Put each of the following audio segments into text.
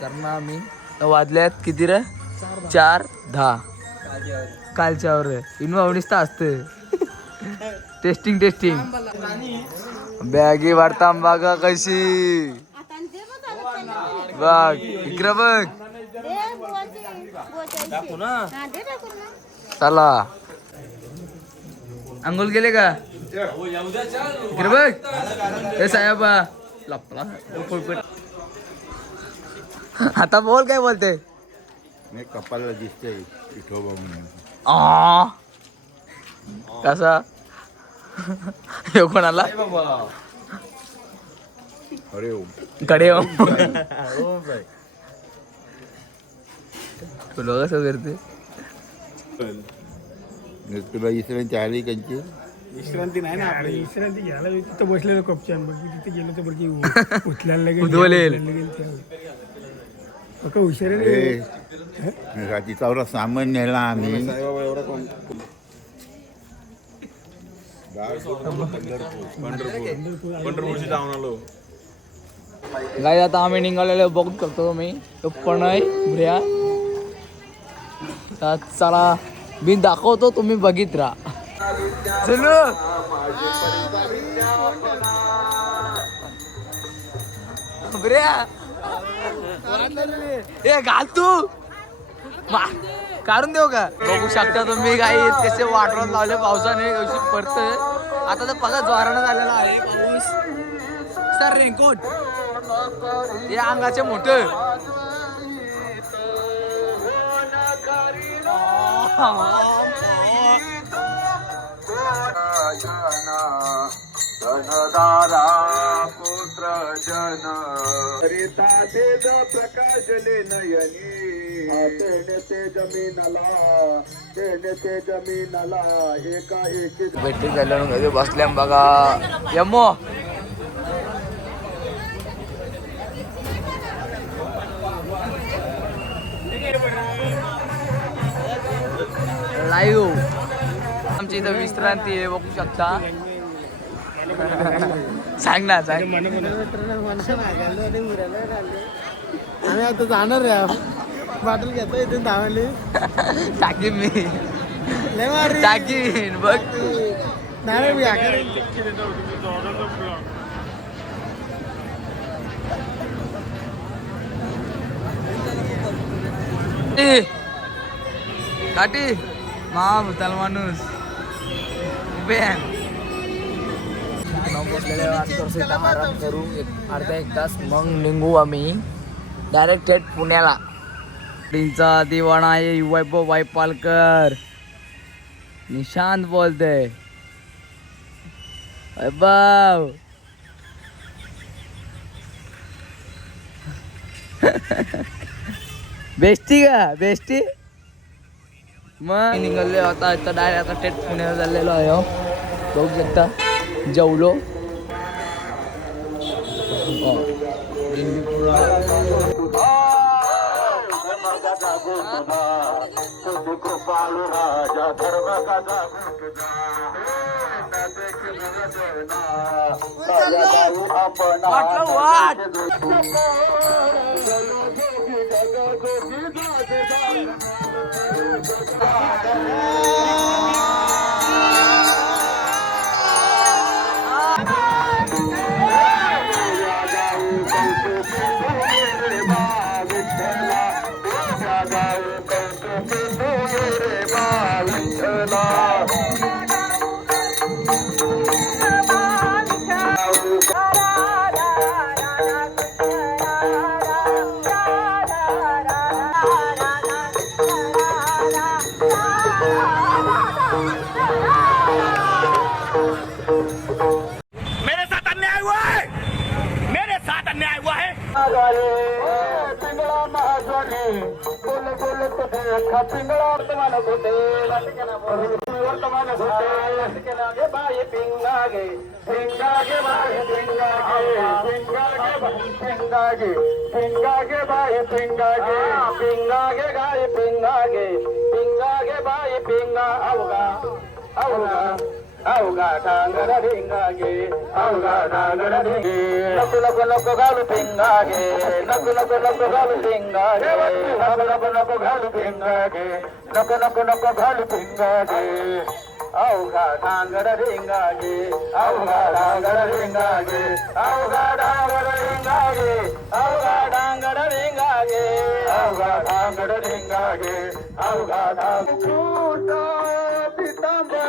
करणार आम्ही वाजल्यात किती रे? चार दहा. कालच्यावर इनवावणीच तर असते. टेस्टिंग टेस्टिंग बॅगी वाढता बघा कशी? बघ इकडे बघ. चला. अंघोल गेले का? इकडे बघ. हे साहेबा. लपला. आता बोल काय बोलते? मी कपाला दिसतंय विठोबा म्हणून. आ. कसा? ह्यो कोणाला? अरे ओ. कडे हो. तुला कसं करते? मी तुला इसरांची आली कंची विश्रांती नाही ना आपली. विश्रांती घ्यायला. तिथं बसलेलो कपच्यान बघ. तिथे गेलो तर बघी उचलायला लगेच उधवलेल. हुशार रात्री चौरा सामान नेला आम्ही गाय आता आम्ही निघालेलो बघू शकतो मी तो पण आहे भ्या तर चला मी दाखवतो तुम्ही बघित राहा चलो भ्या ए घाल तू. कारण काढून देऊ का? बघू शकता तुम्ही काही कसे वाटवत लावले पावसाने कशी आता तर बघा ज्वारानं झालेला आहे. पाऊस. सर रेनकोट. हे अंगाचे मोठ. पुत्र जन करिता तेज प्रकाशले नयनी. तेने ते जमीनला तेने ते जमीनला एका एकी भेटी झाल्यानं बसल्या बघा. यम्मो. लाईव्ह आमची इथं विश्रांती आहे बघू शकता. सांग ना सांग. आम्ही आता जाणार आहे बाटल घेतो इथून धावले टाकीन मी. लय मारी टाकीन बघ. नाही मी आकडे काटी मा भूताल माणूस. बॅन आराम करू एक अर्धा एक तास. मग निघू आम्ही. डायरेक्ट थेट पुण्याला. त्यांचा दिवाणा आहे. वैभव वायपालकर. निशांत बोलते वैभव. बेस्टी का? बेस्टी? मग निघाले आता. आता डायरेक्ट आता थेट पुण्याला चाललेलो आहे हो. बघू शकता. जेवलो. कृपाळू राजा धर्म कदा आपण मेरे साथ अन्याय हुआ है। मेरे साथ अन्याय हुआ है। पिंगा गे बाई पिंगा अवगा अवगा अवघा डांगर ढिंगा घे अवघा डांगर ढिंगे नको नको नको घालू पिंगा घे नको नको नको घालू पिंगा घे नको नको नको घालू पिंगा घे नको नको नको घालू पिंगा घे अवघा डांगर ढिंगा घे अवघा डांगर ढिंगा घे अवघा डांगर ढिंगा घे अवघा डांगर ढिंगा घे अवघा डांगर ढिंगा घे अवघा डांगर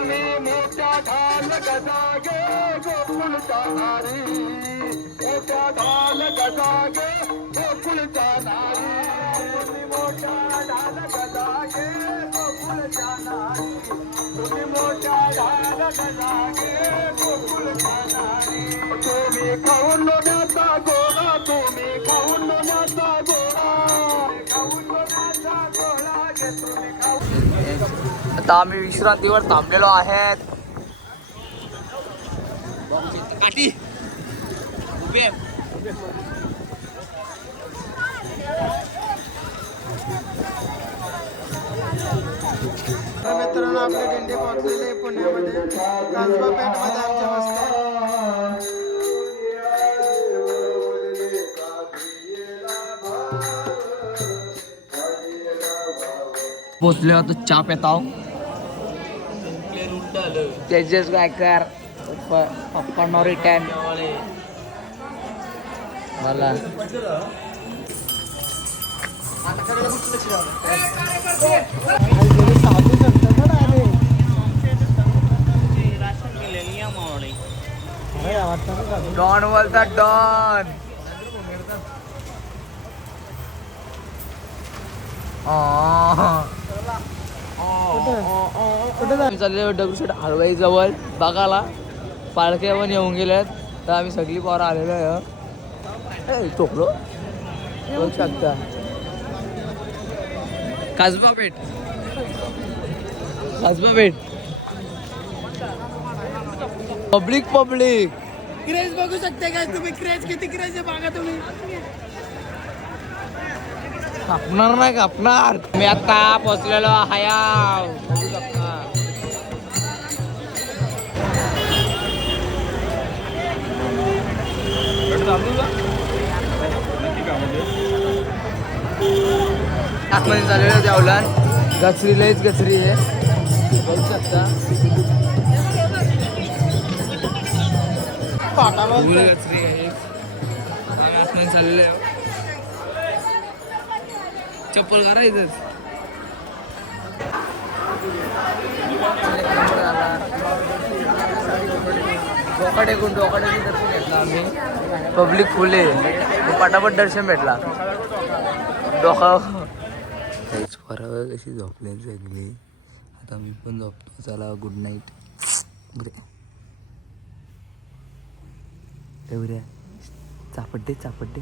मी मोठ्या ढाल गदा गे गोकुळ नारी मोठ्या ढाल गदा गे गोकुळ जाणारी. मोठ्या ढाल गदा गे गोकुळ नारी तुम्ही मोठ्या ढाल गदा गे गोकुळ नारी तुम्ही खाऊन आता आम्ही विश्रांतीवर थांबलेलो आहेत. मित्रांनो आपले दिंडी पोहोचलेले पुण्यामध्ये. कासबा पेठमध्ये आमच्या वस्ती पोचले होतो चहा पेताव तेजस गायकर पप्पा रिटर्न मला. डॉन बोलतात डॉन. आम्ही चाललेलो दगडूशेठ हलवाई जवळ बघाला पालख्या पण येऊन गेल्यात तर आम्ही सगळी पोरं आलेलो आहे. चोपलो बघू शकता. Kasba Peth. Kasba Peth. Public public. Craze बघू शकते काय तुम्ही? क्रेज किती क्रेज आहे बघा तुम्ही. कापणार नाही कापणार. मी आता पोचलेलो हाया बघू शकता आतमध्ये चाललेलं जेवलान गचरी लईच गचरी आहे. बघू शकता गचरी आहे. आतमध्ये चाललेलो आहे. चप्पल करा इथंच डोका टेकून डोका टेकून दर्शन घेतलं आम्ही. पब्लिक फुल पटापट दर्शन भेटला. डोका. काहीच फरक कशी झोपले सगळी? आता मी पण झोपतो. चला गुड नाईट बरे चापड्डे चापड्डे